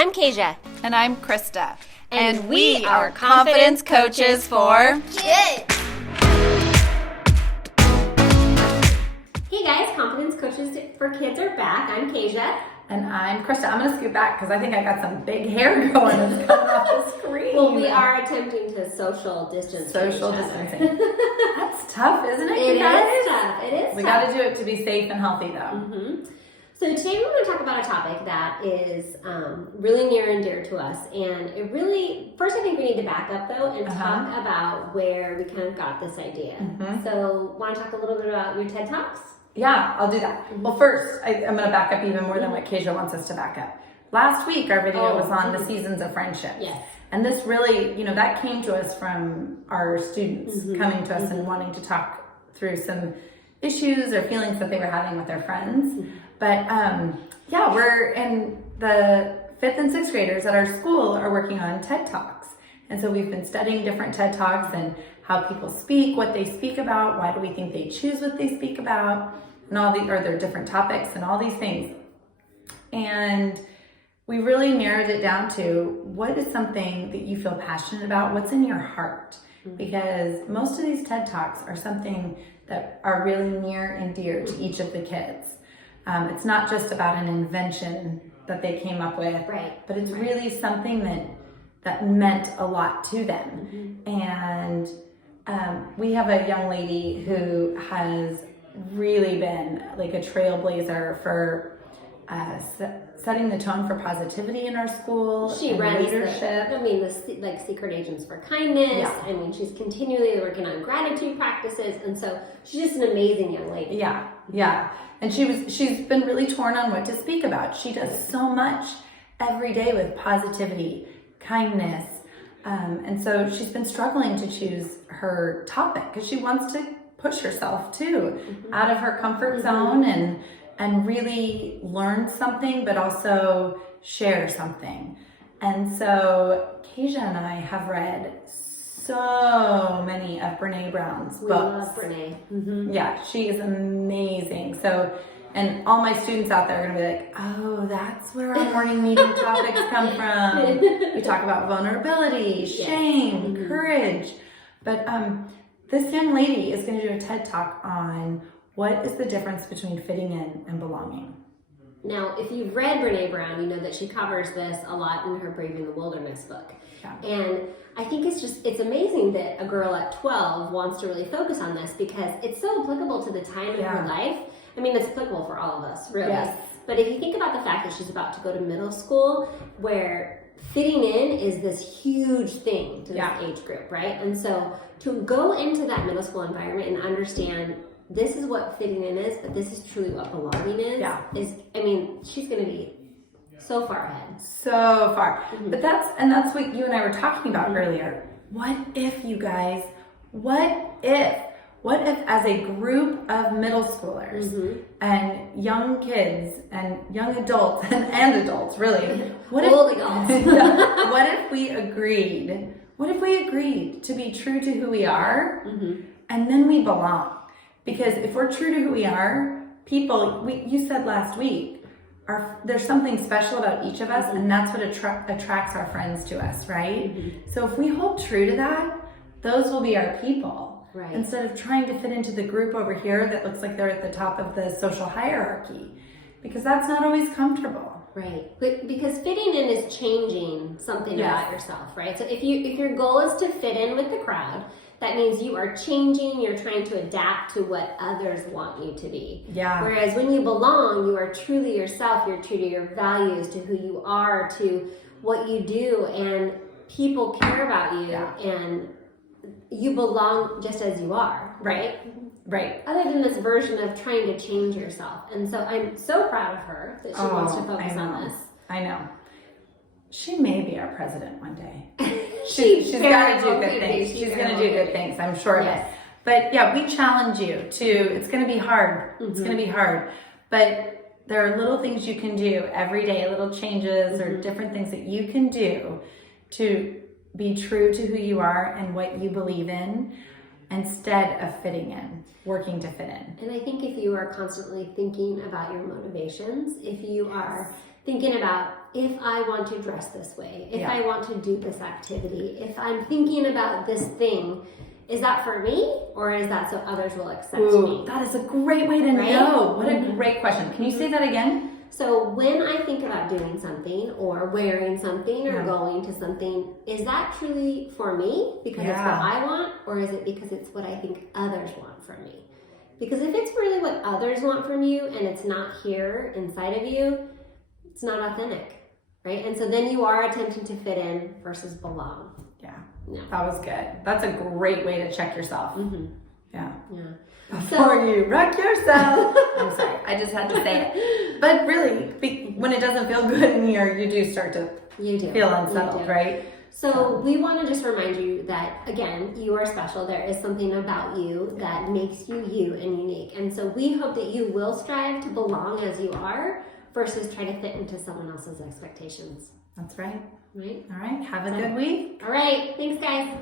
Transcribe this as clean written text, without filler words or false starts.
I'm Kasia. And I'm Krista. And we are confidence coaches for kids. Hey guys, confidence coaches for kids are back. I'm Kasia. And I'm Krista. I'm going to scoot back because I think I got some big hair going that's coming off the screen. Well, we are attempting to social distance. Social distancing. That's tough, isn't it? It is tough. It is We tough. got to do it to be safe and healthy, though. Mm-hmm. So today we're going to talk about a topic that is really near and dear to us. And it really, first I think we need to back up though and talk about where we kind of got this idea. So want to talk a little bit about your TED Talks? Yeah, I'll do that. Well, first, I'm going to back up even more than what Kasia wants us to back up. Last week, our video was on the seasons of friendship. Yes. And this really, that came to us from our students coming to us and wanting to talk through some issues or feelings that they were having with their friends. But we're in the 5th and 6th graders at our school are working on TED Talks. And so we've been studying different TED Talks and how people speak, what they speak about, why do we think they choose what they speak about, and all the, or their different topics and all these things. And we really narrowed it down to what is something that you feel passionate about, what's in your heart. Because most of these TED Talks are something that are really near and dear to each of the kids. It's not just about an invention that they came up with, but it's really something that meant a lot to them. And we have a young lady who has really been like a trailblazer for setting the tone for positivity in our school. She runs the Secret Agents for Kindness. Yeah. I mean, she's continually working on gratitude practices, and so she's just an amazing young lady. Yeah. And she's been really torn on what to speak about. She does so much every day with positivity, kindness, and so she's been struggling to choose her topic because she wants to push herself too out of her comfort zone and really learn something, but also share something. And so Kasia and I have read so many of Brene Brown's books. We love Brene. Yeah, she is amazing. So, and all my students out there are going to be like, oh, that's where our morning meeting topics come from. We talk about vulnerability, shame, courage. But this young lady is going to do a TED Talk on what is the difference between fitting in and belonging. Now, if you've read Brene Brown, you know that she covers this a lot in her Braving the Wilderness book. Yeah. And I think it's amazing that a girl at 12 wants to really focus on this because it's so applicable to the time in her life. I mean, it's applicable for all of us, really. Yes. But if you think about the fact that she's about to go to middle school, where fitting in is this huge thing to this age group, right? And so to go into that middle school environment and understand this is what fitting in is, but this is truly what belonging is. She's going to be so far ahead. So far. But that's what you and I were talking about earlier. What if, you guys, what if as a group of middle schoolers and young kids and young adults and adults, really, what if we agreed to be true to who we are and then we belong? Because if we're true to who we are, you said last week, there's something special about each of us, and that's what attracts our friends to us, right? So if we hold true to that, those will be our people. Right. Instead of trying to fit into the group over here that looks like they're at the top of the social hierarchy, because that's not always comfortable. Right, but because fitting in is changing something about yourself, right? So if your goal is to fit in with the crowd, that means you are changing, you're trying to adapt to what others want you to be. Yeah. Whereas when you belong, you are truly yourself, you're true to your values, to who you are, to what you do, and people care about you, and you belong just as you are, right? Right. Other than this version of trying to change yourself. And so I'm so proud of her that she wants to focus on this. I know. She may be our president one day. She's got to do good things. She's going to do good things, I'm sure of it. But yeah, we challenge you to, it's going to be hard. It's going to be hard. But there are little things you can do every day, little changes or different things that you can do to be true to who you are and what you believe in. instead of fitting in, working to fit in. And I think if you are constantly thinking about your motivations, if you are thinking about, if I want to dress this way, if I want to do this activity, if I'm thinking about this thing, is that for me or is that so others will accept me? That is a great way to know. What a great question. Can you say that again? So when I think about doing something or wearing something or going to something, is that truly for me because it's what I want, or is it because it's what I think others want from me? Because if it's really what others want from you and it's not here inside of you, it's not authentic, right? And so then you are attempting to fit in versus belong. Yeah. No. That was good. That's a great way to check yourself. Yeah. Before you wreck yourself. I'm sorry. I just had to say it. But really, when it doesn't feel good in here, you do start to feel unsettled, right? So we want to just remind you that, again, you are special. There is something about you that makes you you and unique. And so we hope that you will strive to belong as you are versus try to fit into someone else's expectations. That's right. Right? All right. Have a good week. All right. Thanks, guys.